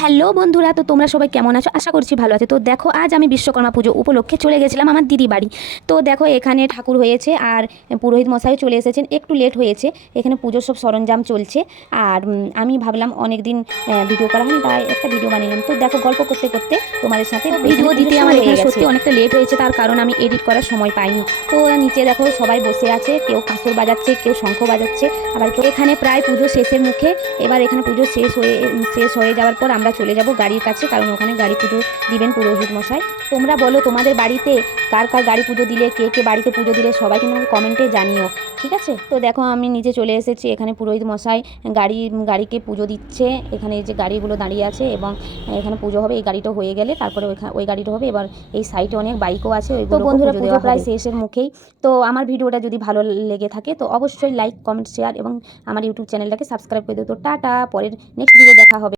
Hello বন্ধুরা তো তোমরা সবাই কেমন আছো? আশা করছি ভালো আছে। তো দেখো আজ আমি বিশ্বকর্মা পুজো উপলক্ষে চলে গেছিলাম আমার দিদি বাড়ি। তো দেখো এখানে ঠাকুর হয়েছে আর পুরোহিত মশাই চলে এসেছেন। একটু লেট হয়েছে এখানে পুজোর সব সরঞ্জাম চলছে। আর আমি ভাবলাম অনেক দিন ভিডিও করা হয়নি তাই একটা ভিডিও বানিয়ে তো দেখো গল্প করতে করতে তোমাদের সাথে ভিডিও দিতে আমার এখানে সত্যি অনেকটা লেট হয়েছে তার কারণ আমি এডিট করার সময় পাইনি। তো নিচে দেখো সবাই বসে আছে কেউ কাঁসর বাজাচ্ছে কেউ শঙ্খ বাজাচ্ছে। আবার কেউ এখানে প্রায় পুজো শেষের মুখে এবার এখানে পুজো শেষ হয়ে শেষ হয়ে যাওয়ার পর আমরা চলে যাব গাড়ির কাছে কারণ ওখানে গাড়ি পুজো দিবেন পুরোহিত মশাই। তোমরা বলো তোমাদের বাড়িতে কার কার গাড়ি পুজো দিলে কে কে বাড়িতে পুজো দিলে সবাই কিন্তু কমেন্টে জানিও ঠিক আছে? তো দেখো আমি নিচে চলে এসেছি এখানে পুরোহিত মশাই গাড়ি গাড়িকে পুজো দিচ্ছে এখানে যে গাড়িগুলো দাঁড়িয়ে আছে এবং এখানে পুজো হবে এই গাড়িটা হয়ে গেলে তারপরে ওই গাড়িটা হবে এবার এই সাইডে অনেক বাইকও আছে তো বন্ধুরা পুজো প্রায় শেষের মুখেই। তো আমার ভিডিওটা যদি ভালো লেগে থাকে তো অবশ্যই লাইক কমেন্ট শেয়ার এবং আমার ইউটিউব চ্যানেলটাকে সাবস্ক্রাইব করে দিও। তো টাটা পরের নেক্সট ভিডিও দেখা হবে।